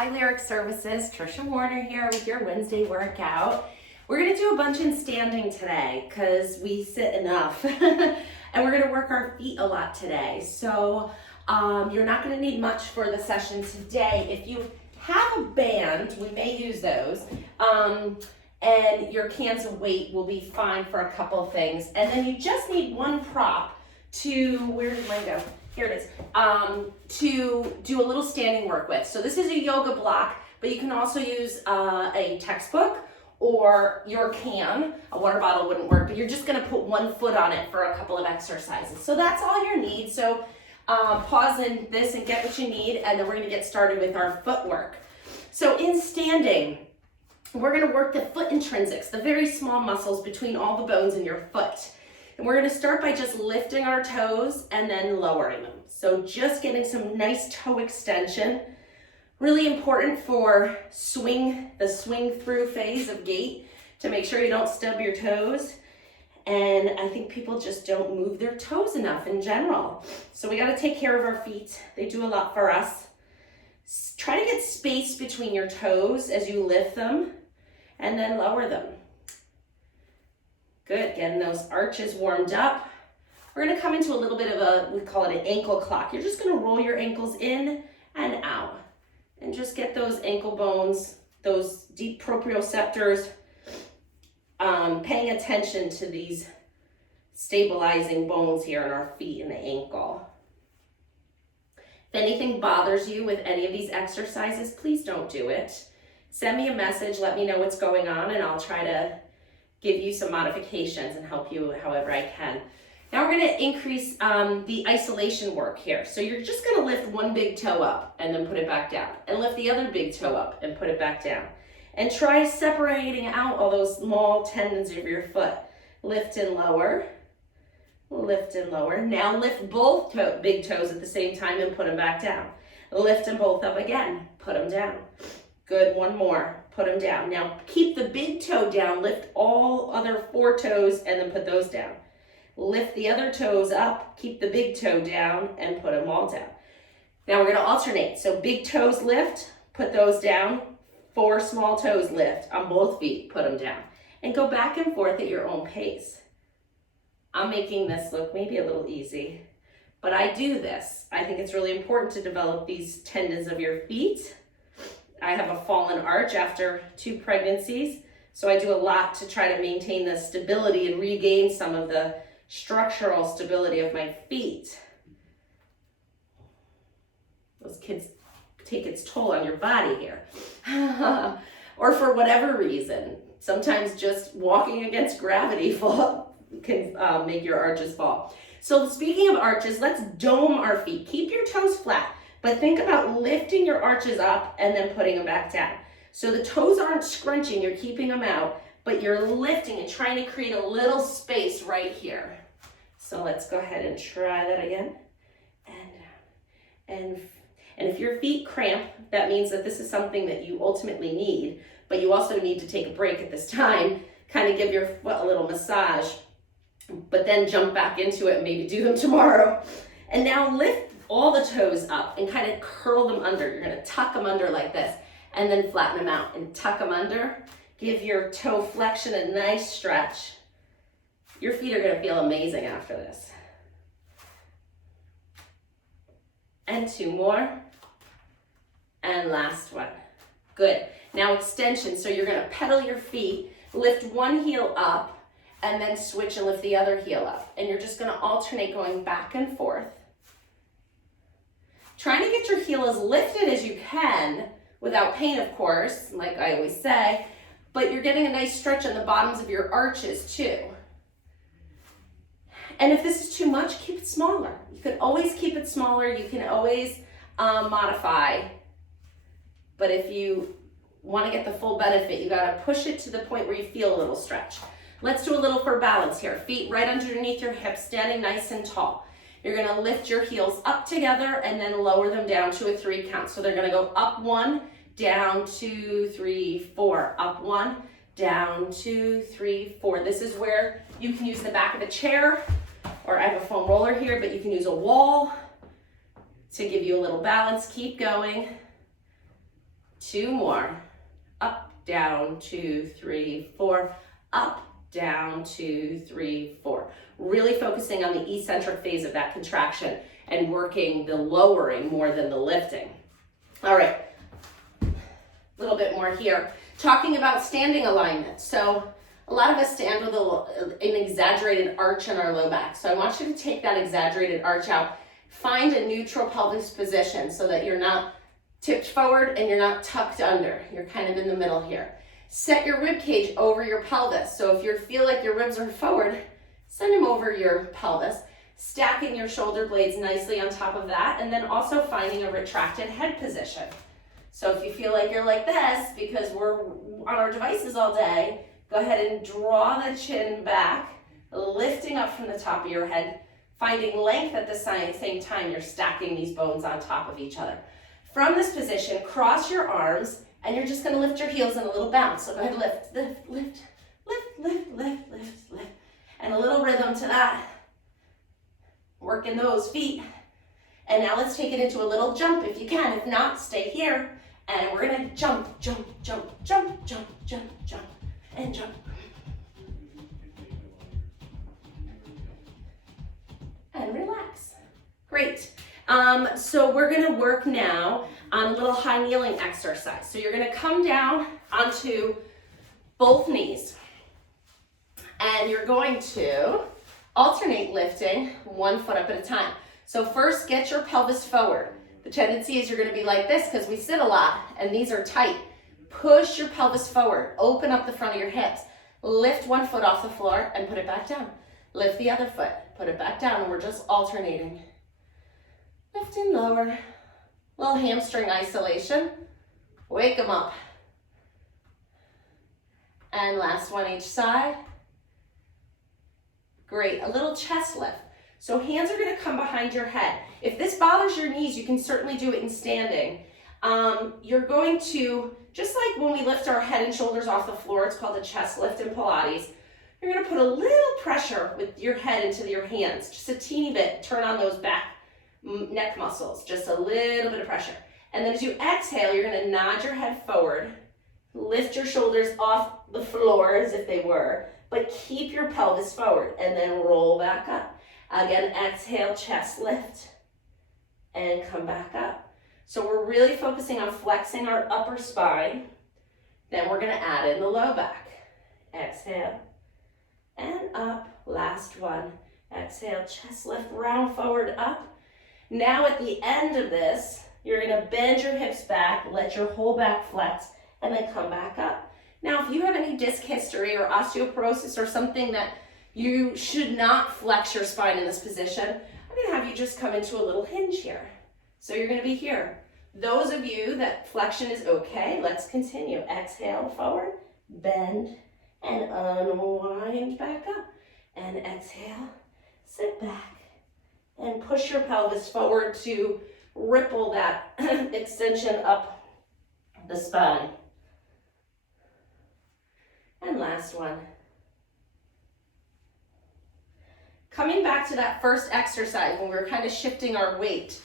Hi Lyric Services, Trisha Warner here with your Wednesday workout. We're gonna do a bunch in standing today because we sit enough and we're gonna work our feet a lot today. So you're not gonna need much for the session today. If you have a band, we may use those, and your cans of weight will be fine for a couple of things. And then you just need one prop to, where did mine go? Here it is, to do a little standing work with. So this is a yoga block, but you can also use a textbook or your can. A water bottle wouldn't work, but you're just gonna put one foot on it for a couple of exercises. So that's all you need. So pause in this and get what you need, and then we're gonna get started with our footwork. So in standing, we're gonna work the foot intrinsics, the very small muscles between all the bones in your foot. And we're gonna start by just lifting our toes and then lowering them. So just getting some nice toe extension. Really important for the swing through phase of gait to make sure you don't stub your toes. And I think people just don't move their toes enough in general. So we gotta take care of our feet. They do a lot for us. Try to get space between your toes as you lift them and then lower them. Good, getting those arches warmed up. We're gonna come into a little bit of we call it an ankle clock. You're just gonna roll your ankles in and out and just get those ankle bones, those deep proprioceptors, paying attention to these stabilizing bones here in our feet and the ankle. If anything bothers you with any of these exercises, please don't do it. Send me a message, let me know what's going on, and I'll try to give you some modifications and help you however I can. Now we're gonna increase the isolation work here. So you're just gonna lift one big toe up and then put it back down, and lift the other big toe up and put it back down. And try separating out all those small tendons of your foot. Lift and lower, lift and lower. Now lift both big toes at the same time and put them back down. Lift them both up again, put them down. Good, one more. Put them down. Now keep the big toe down, lift all other 4 toes and then put those down. Lift the other toes up, keep the big toe down and put them all down. Now we're gonna alternate. So big toes lift, put those down, 4 small toes lift on both feet, put them down. And go back and forth at your own pace. I'm making this look maybe a little easy, but I do this. I think it's really important to develop these tendons of your feet. I have a fallen arch after 2 pregnancies, so I do a lot to try to maintain the stability and regain some of the structural stability of my feet. Those kids take its toll on your body here. Or for whatever reason, sometimes just walking against gravity can make your arches fall. So speaking of arches, let's dome our feet. Keep your toes flat. But think about lifting your arches up and then putting them back down. So the toes aren't scrunching, you're keeping them out, but you're lifting and trying to create a little space right here. So let's go ahead and try that again. And if your feet cramp, that means that this is something that you ultimately need, but you also need to take a break at this time, kind of give your foot a little massage, but then jump back into it and maybe do them tomorrow. And now lift all the toes up and kind of curl them under. You're gonna tuck them under like this and then flatten them out and tuck them under. Give your toe flexion a nice stretch. Your feet are gonna feel amazing after this. And 2 more. And last one. Good. Now extension. So you're gonna pedal your feet, lift one heel up, and then switch and lift the other heel up. And you're just gonna alternate going back and forth. Trying to get your heel as lifted as you can, without pain, of course, like I always say, but you're getting a nice stretch on the bottoms of your arches too. And if this is too much, keep it smaller. You can always keep it smaller. You can always modify. But if you want to get the full benefit, you got to push it to the point where you feel a little stretch. Let's do a little for balance here. Feet right underneath your hips, standing nice and tall. You're gonna lift your heels up together and then lower them down to a 3 count. So they're gonna go up 1, down 2, 3, 4, up 1, down 2, 3, 4. This is where you can use the back of a chair, or I have a foam roller here, but you can use a wall to give you a little balance. Keep going. 2 more. Up, down, 2, 3, 4. Up, down, 2, 3, 4. Really focusing on the eccentric phase of that contraction and working the lowering more than the lifting. All right, a little bit more here. Talking about standing alignment. So a lot of us stand with an exaggerated arch in our low back. So I want you to take that exaggerated arch out. Find a neutral pelvis position so that you're not tipped forward and you're not tucked under. You're kind of in the middle here. Set your rib cage over your pelvis. So if you feel like your ribs are forward, send them over your pelvis, stacking your shoulder blades nicely on top of that, and then also finding a retracted head position. So if you feel like you're like this, because we're on our devices all day, go ahead and draw the chin back, lifting up from the top of your head, finding length at the same time you're stacking these bones on top of each other. From this position, cross your arms, and you're just gonna lift your heels in a little bounce. So go ahead, lift, lift, lift, lift, lift, lift, lift, lift. And a little rhythm to that. Working those feet. And now let's take it into a little jump if you can. If not, stay here. And we're gonna jump, jump, jump, jump, jump, jump, jump, and jump. And relax. Great. So we're gonna work now on a little high kneeling exercise. So you're gonna come down onto both knees. And you're going to alternate lifting 1 foot up at a time. So first, get your pelvis forward. The tendency is you're gonna be like this because we sit a lot and these are tight. Push your pelvis forward. Open up the front of your hips. Lift 1 foot off the floor and put it back down. Lift the other foot, put it back down, and we're just alternating. Lifting lower. Little hamstring isolation. Wake them up. And last one each side. Great, a little chest lift. So hands are gonna come behind your head. If this bothers your knees, you can certainly do it in standing. You're going to, just like when we lift our head and shoulders off the floor, it's called a chest lift in Pilates, you're gonna put a little pressure with your head into your hands, just a teeny bit, turn on those back neck muscles, just a little bit of pressure. And then as you exhale, you're gonna nod your head forward, lift your shoulders off the floor as if they were, but keep your pelvis forward and then roll back up. Again, exhale, chest lift, and come back up. So we're really focusing on flexing our upper spine. Then we're gonna add in the low back. Exhale, and up, last one. Exhale, chest lift, round forward, up. Now at the end of this, you're gonna bend your hips back, let your whole back flex, and then come back up. Now, if you have any disc history or osteoporosis or something that you should not flex your spine in this position, I'm gonna have you just come into a little hinge here. So you're gonna be here. Those of you that flexion is okay, let's continue. Exhale forward, bend, and unwind back up. And exhale, sit back, and push your pelvis forward to ripple that extension up the spine. And last one. Coming back to that first exercise when we were kind of shifting our weight,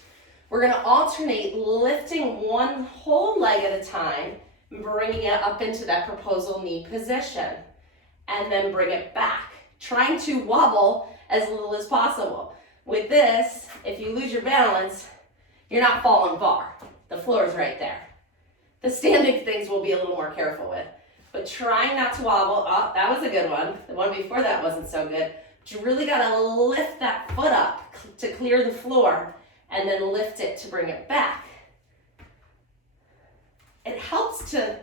we're gonna alternate lifting one whole leg at a time, bringing it up into that proposal knee position, and then bring it back, trying to wobble as little as possible. With this, if you lose your balance, you're not falling far. The floor is right there. The standing things we'll be a little more careful with. But trying not to wobble. Oh, that was a good one. The one before that wasn't so good. But you really gotta lift that foot up to clear the floor and then lift it to bring it back. It helps to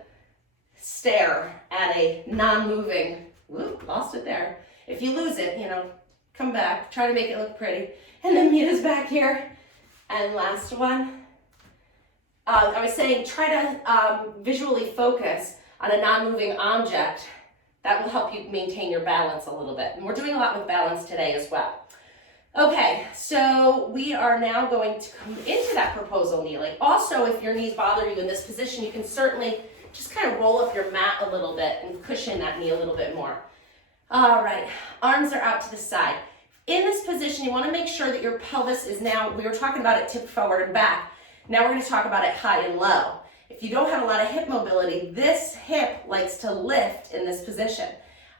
stare at a non-moving, whoop, lost it there. If you lose it, come back, try to make it look pretty. And then meet us back here. And last one. I was saying, try to visually focus on a non-moving object. That will help you maintain your balance a little bit. And we're doing a lot with balance today as well. Okay, so we are now going to come into that proposal kneeling. Also, if your knees bother you in this position, you can certainly just kind of roll up your mat a little bit and cushion that knee a little bit more. All right, arms are out to the side. In this position, you want to make sure that your pelvis is now, we were talking about it tipped forward and back. Now we're going to talk about it high and low. If If you don't have a lot of hip mobility, this hip likes to lift in this position.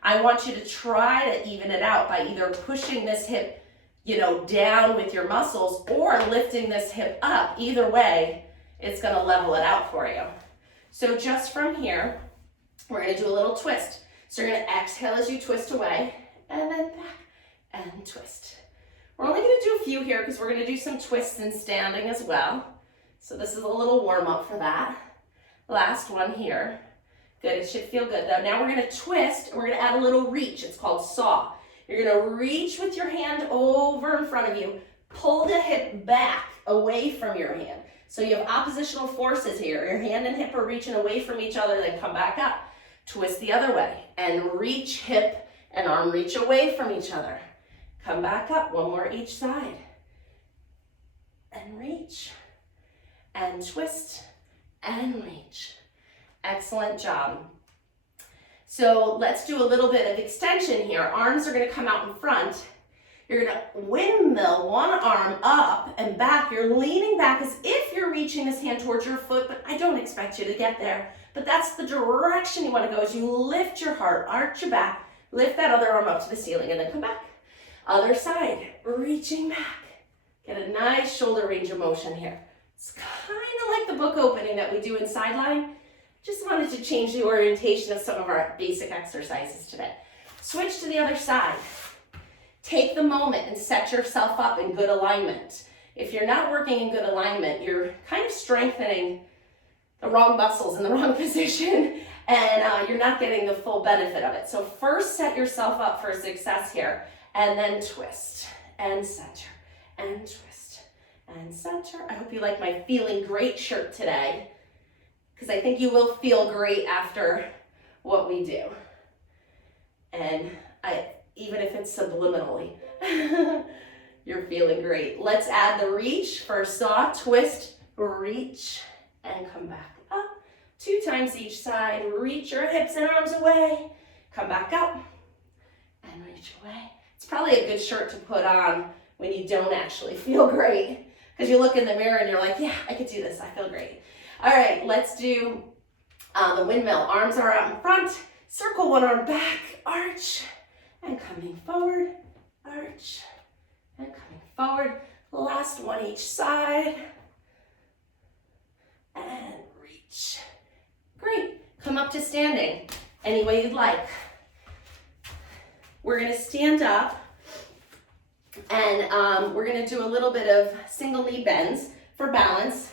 I want you to try to even it out by either pushing this hip, down with your muscles or lifting this hip up. Either way, it's gonna level it out for you. So just from here, we're gonna do a little twist. So you're gonna exhale as you twist away, and then back and twist. We're only gonna do a few here because we're gonna do some twists and standing as well. So this is a little warm up for that. Last one here. Good, it should feel good though. Now we're gonna twist and we're gonna add a little reach. It's called saw. You're gonna reach with your hand over in front of you, pull the hip back away from your hand. So you have oppositional forces here. Your hand and hip are reaching away from each other, then come back up. Twist the other way and reach hip and arm reach away from each other. Come back up, one more each side. And reach and twist and reach. Excellent job. So let's do a little bit of extension here. Arms are gonna come out in front. You're gonna windmill one arm up and back. You're leaning back as if you're reaching this hand towards your foot, but I don't expect you to get there. But that's the direction you wanna go as you lift your heart, arch your back, lift that other arm up to the ceiling and then come back. Other side, reaching back. Get a nice shoulder range of motion here. It's kind of like the book opening that we do in Sideline. Just wanted to change the orientation of some of our basic exercises today. Switch to the other side. Take the moment and set yourself up in good alignment. If you're not working in good alignment, you're kind of strengthening the wrong muscles in the wrong position, and you're not getting the full benefit of it. So first set yourself up for success here, and then twist and center and twist and center. I hope you like my Feeling Great shirt today, because I think you will feel great after what we do. And even if it's subliminally, you're feeling great. Let's add the reach for saw, twist, reach, and come back up. 2 times each side. Reach your hips and arms away. Come back up and reach away. It's probably a good shirt to put on when you don't actually feel great, because you look in the mirror and you're like, yeah, I could do this. I feel great. All right, let's do the windmill. Arms are out in front. Circle one arm back, arch, and coming forward, arch, and coming forward. Last one each side, and reach. Great. Come up to standing any way you'd like. We're gonna stand up, and we're gonna do a little bit of single knee bends for balance.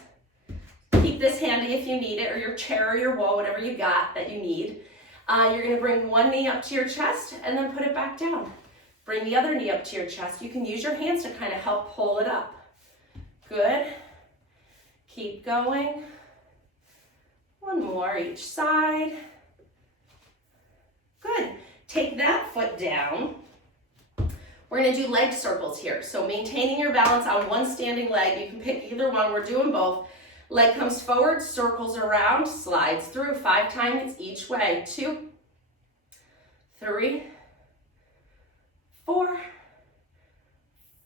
Keep this handy if you need it, or your chair or your wall, whatever you got that you need. You're gonna bring one knee up to your chest and then put it back down. Bring the other knee up to your chest. You can use your hands to kind of help pull it up. Good. Keep going. One more each side. Good. Take that foot down. We're gonna do leg circles here. So maintaining your balance on one standing leg. You can pick either one. We're doing both. Leg comes forward, circles around, slides through 5 times each way. 2, 3, 4,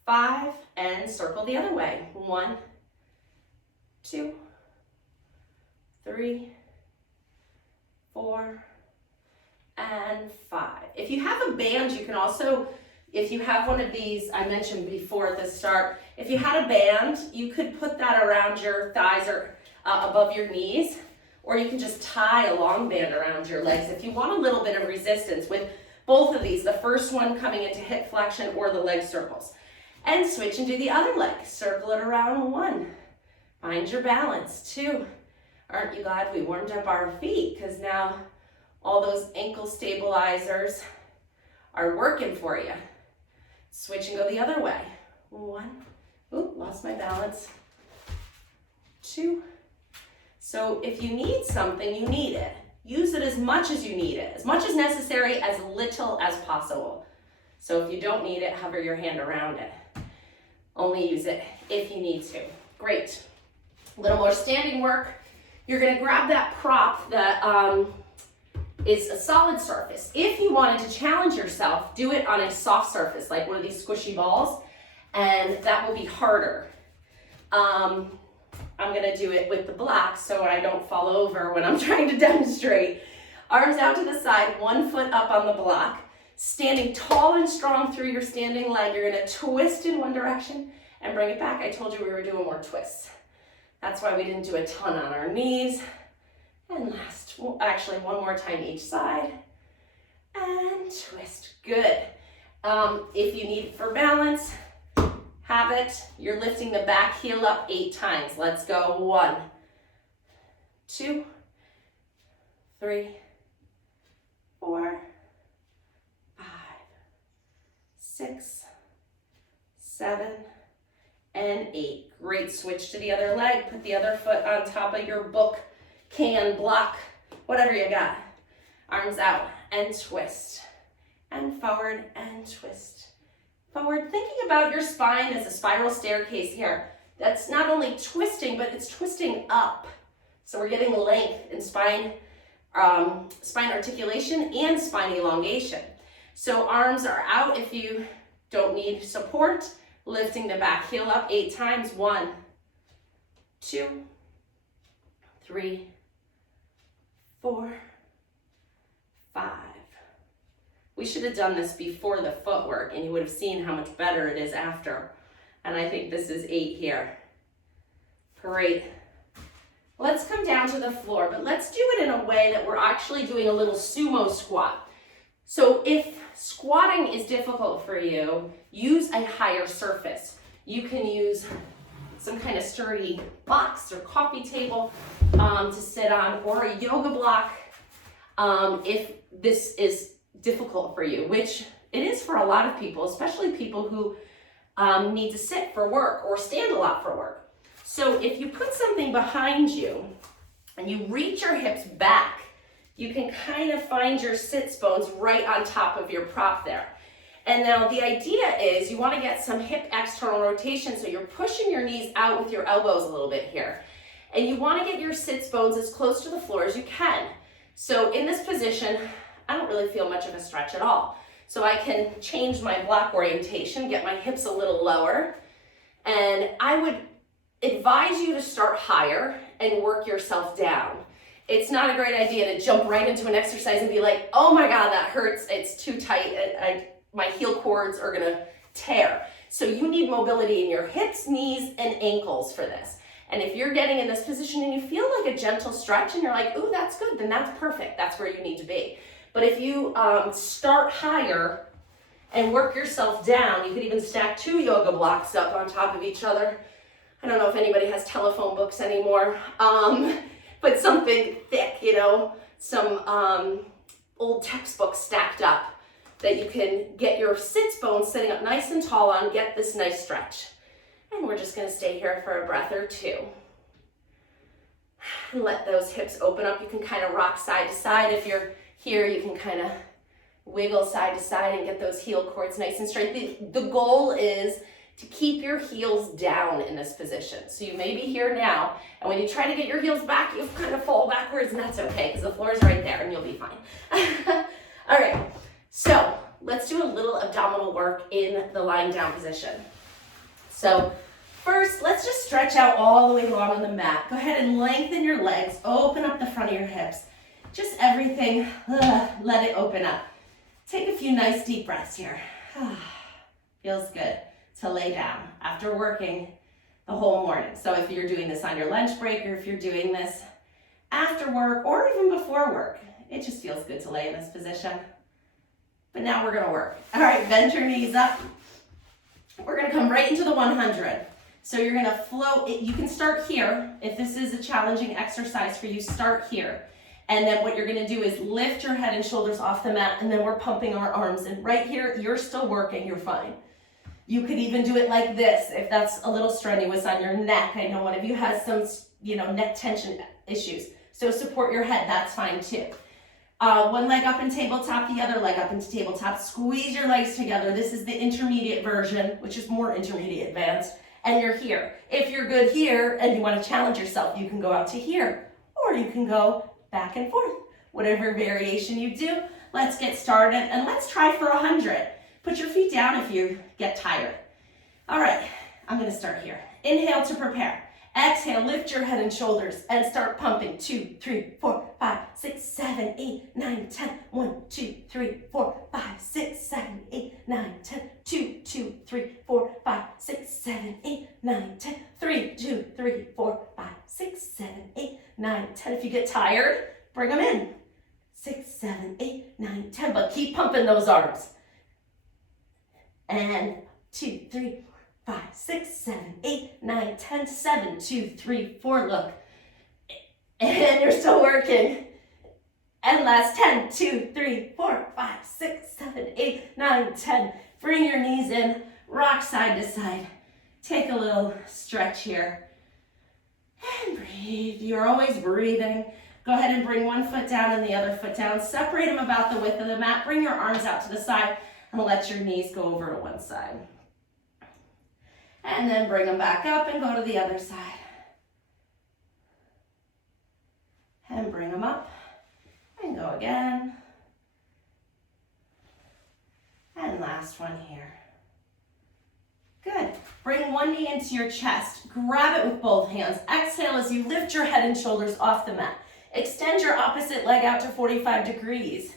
5, and circle the other way. 1, 2, 3, 4, and 5. If you have a band, you can also, if you have one of these, I mentioned before at the start, if you had a band, you could put that around your thighs or above your knees, or you can just tie a long band around your legs if you want a little bit of resistance with both of these, the first one coming into hip flexion or the leg circles. And switch and do the other leg. Circle it around. 1. Find your balance. 2. Aren't you glad we warmed up our feet? Because now all those ankle stabilizers are working for you. Switch and go the other way. 1. Oop, lost my balance. 2. So if you need something, you need it. Use it as much as you need it, as much as necessary, as little as possible. So if you don't need it, hover your hand around it. Only use it if you need to. Great. A little more standing work. You're gonna grab that prop that is a solid surface. If you wanted to challenge yourself, do it on a soft surface, like one of these squishy balls, and that will be harder. I'm gonna do it with the block so I don't fall over when I'm trying to demonstrate. Arms out to the side, 1 foot up on the block. Standing tall and strong through your standing leg, you're gonna twist in one direction and bring it back. I told you we were doing more twists. That's why we didn't do a ton on our knees. And last, well, actually one more time each side. And twist, good. If you need for balance, have it. You're lifting the back heel up 8 times. Let's go. 1, 2, 3, 4, 5, 6, 7, and 8. Great. Switch to the other leg. Put the other foot on top of your book, can, block, whatever you got. Arms out and twist. And forward and twist. Forward. Thinking about your spine as a spiral staircase here. That's not only twisting, but it's twisting up. So we're getting length in spine articulation and spine elongation. So arms are out if you don't need support. Lifting the back heel up 8 times. 1, 2, 3, 4, 5. We should have done this before the footwork and you would have seen how much better it is after. And I think this is 8 here. Great. Let's come down to the floor, but let's do it in a way that we're actually doing a little sumo squat. So if squatting is difficult for you, use a higher surface. You can use some kind of sturdy box or coffee table to sit on, or a yoga block if this is difficult for you, which it is for a lot of people, especially people who need to sit for work or stand a lot for work. So if you put something behind you and you reach your hips back, you can kind of find your sits bones right on top of your prop there. And now the idea is you want to get some hip external rotation, so you're pushing your knees out with your elbows a little bit here. And you want to get your sits bones as close to the floor as you can. So in this position, I don't really feel much of a stretch at all. So I can change my block orientation, get my hips a little lower, and I would advise you to start higher and work yourself down. It's not a great idea to jump right into an exercise and be like, oh my God, that hurts, it's too tight, my heel cords are gonna tear. So you need mobility in your hips, knees, and ankles for this. And if you're getting in this position and you feel like a gentle stretch and you're like, ooh, that's good, then that's perfect, that's where you need to be. But if you start higher and work yourself down, you could even stack 2 yoga blocks up on top of each other. I don't know if anybody has telephone books anymore, but something thick, you know, some old textbooks stacked up that you can get your sits bones sitting up nice and tall on, get this nice stretch. And we're just gonna stay here for a breath or 2. And let those hips open up. You can kind of rock side to side. If you're here, you can kind of wiggle side to side and get those heel cords nice and straight. The goal is to keep your heels down in this position. So you may be here now, and when you try to get your heels back, you'll kind of fall backwards, and that's okay, because the floor is right there, and you'll be fine. All right, so let's do a little abdominal work in the lying down position. So first, let's just stretch out all the way along on the mat. Go ahead and lengthen your legs, open up the front of your hips. Just everything, let it open up. Take a few nice deep breaths here. Feels good to lay down after working the whole morning. So if you're doing this on your lunch break, or if you're doing this after work or even before work, it just feels good to lay in this position. But now we're gonna work. All right, bend your knees up. We're gonna come right into the 100. So you're gonna float, you can start here. If this is a challenging exercise for you, start here. And then what you're gonna do is lift your head and shoulders off the mat, and then we're pumping our arms. And right here, you're still working, you're fine. You could even do it like this if that's a little strenuous on your neck. I know one of you has some, neck tension issues. So support your head, that's fine too. One leg up in tabletop, the other leg up into tabletop. Squeeze your legs together. This is the intermediate version, which is more intermediate advanced. And you're here. If you're good here and you want to challenge yourself, you can go out to here, or you can go back and forth. Whatever variation you do, let's get started, and let's try for 100. Put your feet down if you get tired. All right, I'm gonna start here. Inhale to prepare. Exhale, lift your head and shoulders and start pumping. 2, 3, 4, 5, 6, 7, 8, 9, 10. 1, 2, 3, 4, 5, 6, 7, 8, 9, 10. 2, 2, 3, 4, 5, 6, 7, 8, 9, 10. 3, 2, 3, 4, 5, 6, 7, 8, 9, 10. If you get tired, bring them in. 6, 7, 8, 9, 10. But keep pumping those arms. And 2, 3, 5, 6, 7, 8, 9, 10, 7, 2, 3, 4, look. And you're still working. And last 10, 2, 3, 4, 5, 6, 7, 8, 9, 10. Bring your knees in, rock side to side. Take a little stretch here. And breathe. You're always breathing. Go ahead and bring one foot down and the other foot down. Separate them about the width of the mat. Bring your arms out to the side and let your knees go over to one side. And then bring them back up and go to the other side. And bring them up and go again. And last one here. Good. Bring one knee into your chest. Grab it with both hands. Exhale as you lift your head and shoulders off the mat. Extend your opposite leg out to 45 degrees.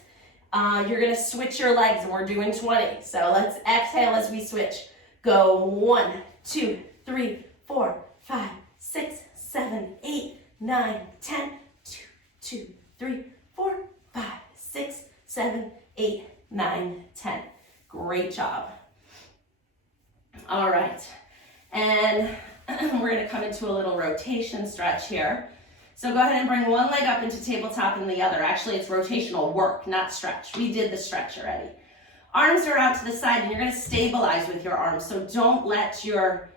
You're going to switch your legs and we're doing 20. So let's exhale as we switch. Go 1, 2, 3, 4, 5, 6, 7, 8, 9, 10. 2, 2, 3, 4, 5, 6, 7, 8, 9, 10. Great job. All right. And we're going to come into a little rotation stretch here. So go ahead and bring one leg up into tabletop and the other. Actually, it's rotational work, not stretch. We did the stretch already. Arms are out to the side and you're going to stabilize with your arms. So don't let your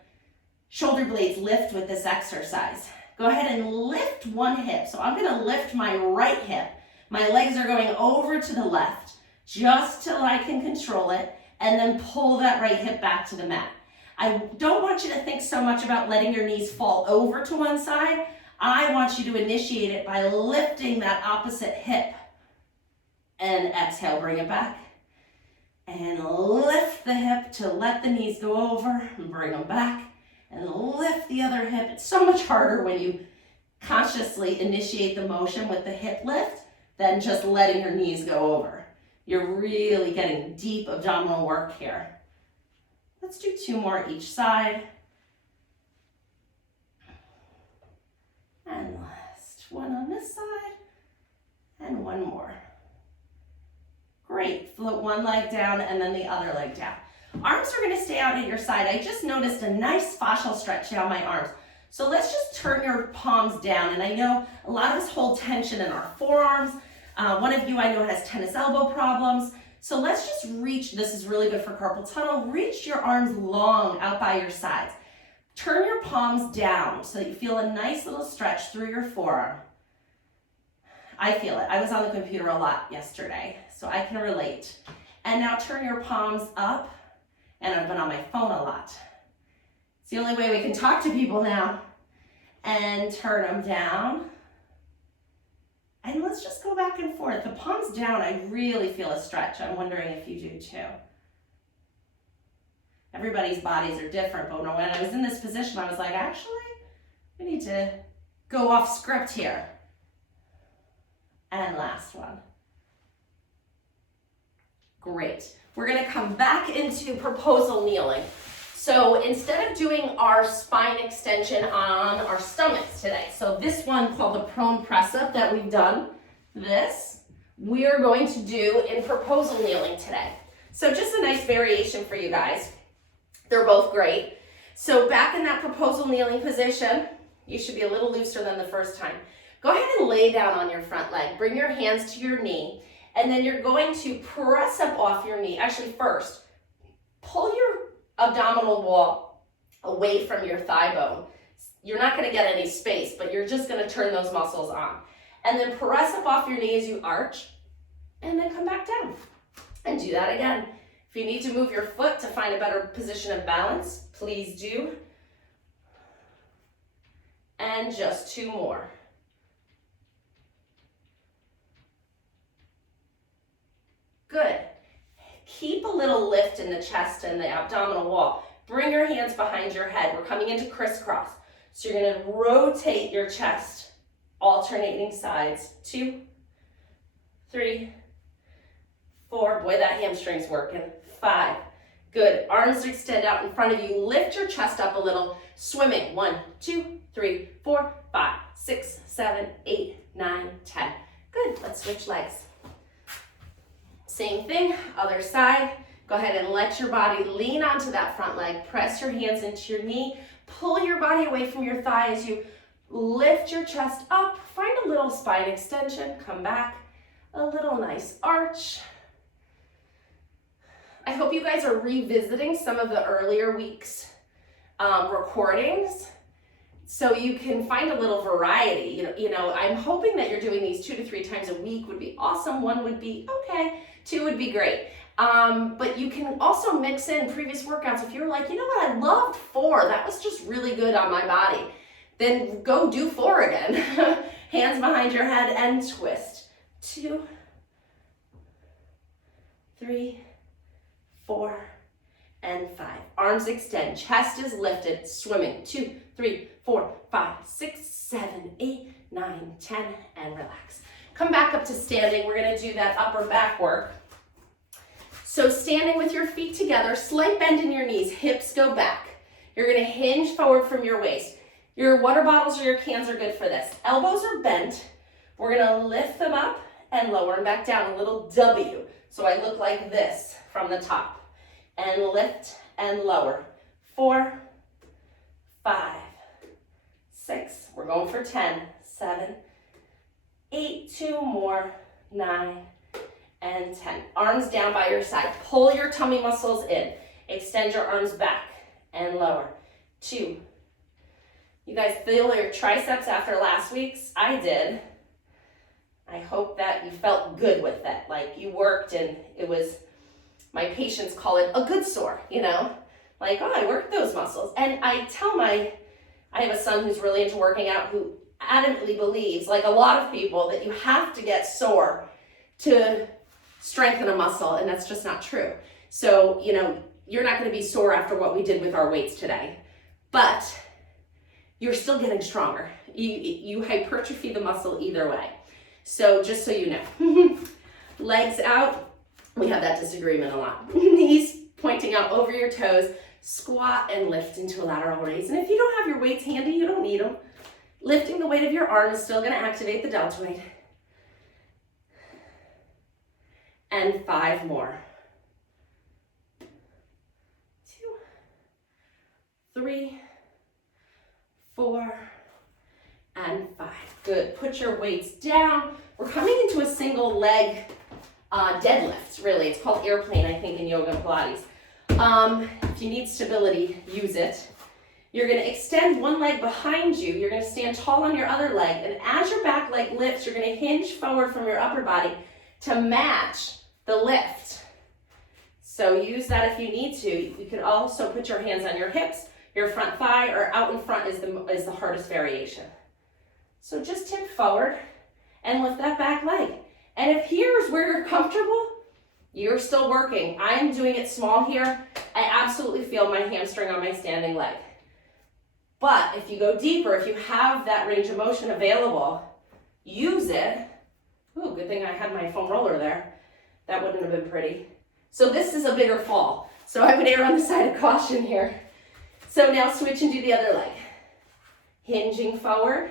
shoulder blades lift with this exercise. Go ahead and lift one hip. So I'm going to lift my right hip. My legs are going over to the left just till I can control it, and then pull that right hip back to the mat. I don't want you to think so much about letting your knees fall over to one side. I want you to initiate it by lifting that opposite hip. And exhale, bring it back. And lift the hip to let the knees go over and bring them back. And lift the other hip. It's so much harder when you consciously initiate the motion with the hip lift than just letting your knees go over. You're really getting deep abdominal work here. Let's do 2 more each side. And last one on this side. And one more. Great. Float one leg down and then the other leg down. Arms are going to stay out at your side. I just noticed a nice fascial stretch down my arms. So let's just turn your palms down. And I know a lot of us hold tension in our forearms. One of you I know has tennis elbow problems. So let's just reach. This is really good for carpal tunnel. Reach your arms long out by your sides. Turn your palms down so that you feel a nice little stretch through your forearm. I feel it. I was on the computer a lot yesterday, so I can relate. And now turn your palms up. And I've been on my phone a lot. It's the only way we can talk to people now. And turn them down. And let's just go back and forth. The palms down, I really feel a stretch. I'm wondering if you do too. Everybody's bodies are different, but when I was in this position, I was like, actually, we need to go off script here. And last one. Great. We're going to come back into proposal kneeling. So instead of doing our spine extension on our stomachs today, so this one called the prone press up that we've done, we are going to do in proposal kneeling today. So just a nice variation for you guys. They're both great. So back in that proposal kneeling position, you should be a little looser than the first time. Go ahead and lay down on your front leg. Bring your hands to your knee. And then you're going to press up off your knee. Actually, first, pull your abdominal wall away from your thigh bone. You're not going to get any space, but you're just going to turn those muscles on. And then press up off your knee as you arch, and then come back down. And do that again. If you need to move your foot to find a better position of balance, please do. And just 2 more. Good. Keep a little lift in the chest and the abdominal wall. Bring your hands behind your head. We're coming into crisscross. So you're gonna rotate your chest, alternating sides. 2, 3, 4. Boy, that hamstring's working. 5. Good. Arms extend out in front of you. Lift your chest up a little. Swimming. 1, 2, 3, 4, 5, 6, 7, 8, 9, 10. Good. Let's switch legs. Same thing. Other side. Go ahead and let your body lean onto that front leg. Press your hands into your knee. Pull your body away from your thigh as you lift your chest up. Find a little spine extension. Come back. A little nice arch. I hope you guys are revisiting some of the earlier weeks recordings so you can find a little variety. You know, I'm hoping that you're doing these 2 to 3 times a week would be awesome. 1 would be okay. 2 would be great. But you can also mix in previous workouts. If you're like, you know what, I loved 4. That was just really good on my body. Then go do 4 again. Hands behind your head and twist. 2, 3, 4, and 5. Arms extend, chest is lifted, swimming. 2, 3, 4, 5, 6, 7, 8, 9, 10, and relax. Come back up to standing. We're gonna do that upper back work. So standing with your feet together, slight bend in your knees, hips go back. You're gonna hinge forward from your waist. Your water bottles or your cans are good for this. Elbows are bent. We're gonna lift them up and lower them back down, a little W. So I look like this from the top. And lift and lower. 4, 5, 6. We're going for 10, 7, 8, 2 more, 9, and 10. Arms down by your side. Pull your tummy muscles in. Extend your arms back and lower. 2. You guys feel your triceps after last week's? I did. I hope that you felt good with it. Like you worked and it was, my patients call it a good sore, you know? Like, oh, I worked those muscles. And I have a son who's really into working out who adamantly believes, like a lot of people, that you have to get sore to strengthen a muscle, and that's just not true. So, you know, you're not gonna be sore after what we did with our weights today, but you're still getting stronger. You hypertrophy the muscle either way. So just so you know. Legs out. We have that disagreement a lot. Knees pointing out over your toes. Squat and lift into a lateral raise. And if you don't have your weights handy, you don't need them. Lifting the weight of your arm is still going to activate the deltoid. And 5 more. 2, 3, 4, and 5. Good. Put your weights down. We're coming into a single leg deadlift, really. It's called airplane, I think, in yoga and Pilates. If you need stability, use it. You're going to extend one leg behind you. You're going to stand tall on your other leg. And as your back leg lifts, you're going to hinge forward from your upper body to match the lift. So use that if you need to. You can also put your hands on your hips, your front thigh, or out in front is the hardest variation. So just tip forward and lift that back leg. And if here's where you're comfortable, you're still working. I'm doing it small here. I absolutely feel my hamstring on my standing leg. But if you go deeper, if you have that range of motion available, use it. Ooh, good thing I had my foam roller there. That wouldn't have been pretty. So this is a bigger fall. So I would err on the side of caution here. So now switch and do the other leg. Hinging forward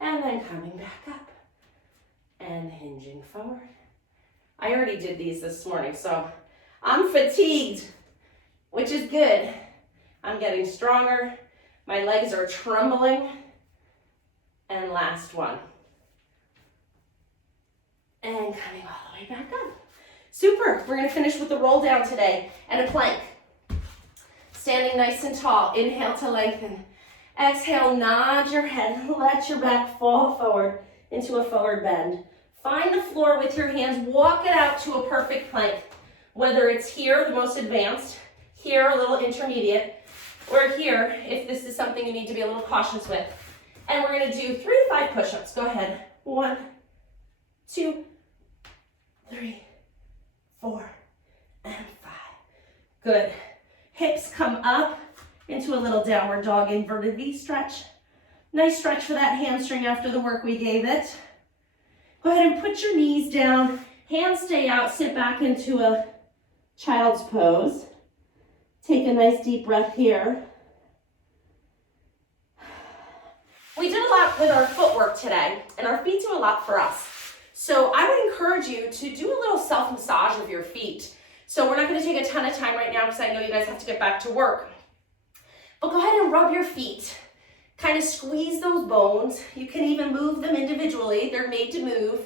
and then coming back up and hinging forward. I already did these this morning, so I'm fatigued, which is good. I'm getting stronger. My legs are trembling. And last one. And coming all the way back up. Super. We're going to finish with the roll down today and a plank. Standing nice and tall. Inhale to lengthen. Exhale, nod your head. Let your back fall forward into a forward bend. Find the floor with your hands. Walk it out to a perfect plank. Whether it's here, the most advanced, here, a little intermediate, or here, if this is something you need to be a little cautious with. And we're going to do 3 to 5 push-ups. Go ahead. 1, 2, 3, 4, and 5. Good. Hips come up, into a little downward dog, inverted V stretch. Nice stretch for that hamstring after the work we gave it. Go ahead and put your knees down, hands stay out, sit back into a child's pose. Take a nice deep breath here. We did a lot with our footwork today, and our feet do a lot for us. So I would encourage you to do a little self-massage of your feet. So we're not going to take a ton of time right now because I know you guys have to get back to work. But go ahead and rub your feet. Kind of squeeze those bones. You can even move them individually. They're made to move.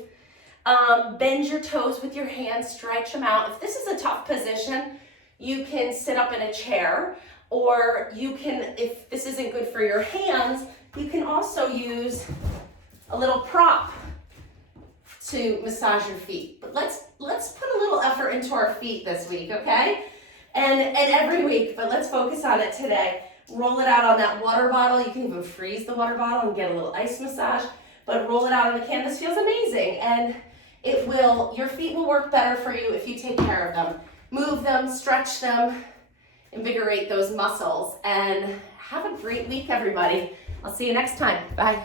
Bend your toes with your hands, stretch them out. If this is a tough position, you can sit up in a chair, or you can, if this isn't good for your hands, you can also use a little prop to massage your feet. But let's put a little effort into our feet this week, okay? And every week, but let's focus on it today. Roll it out on that water bottle. You can even freeze the water bottle and get a little ice massage, but roll it out on the canvas feels amazing. And your feet will work better for you if you take care of them. Move them, stretch them, invigorate those muscles, and have a great week, everybody. I'll see you next time. Bye.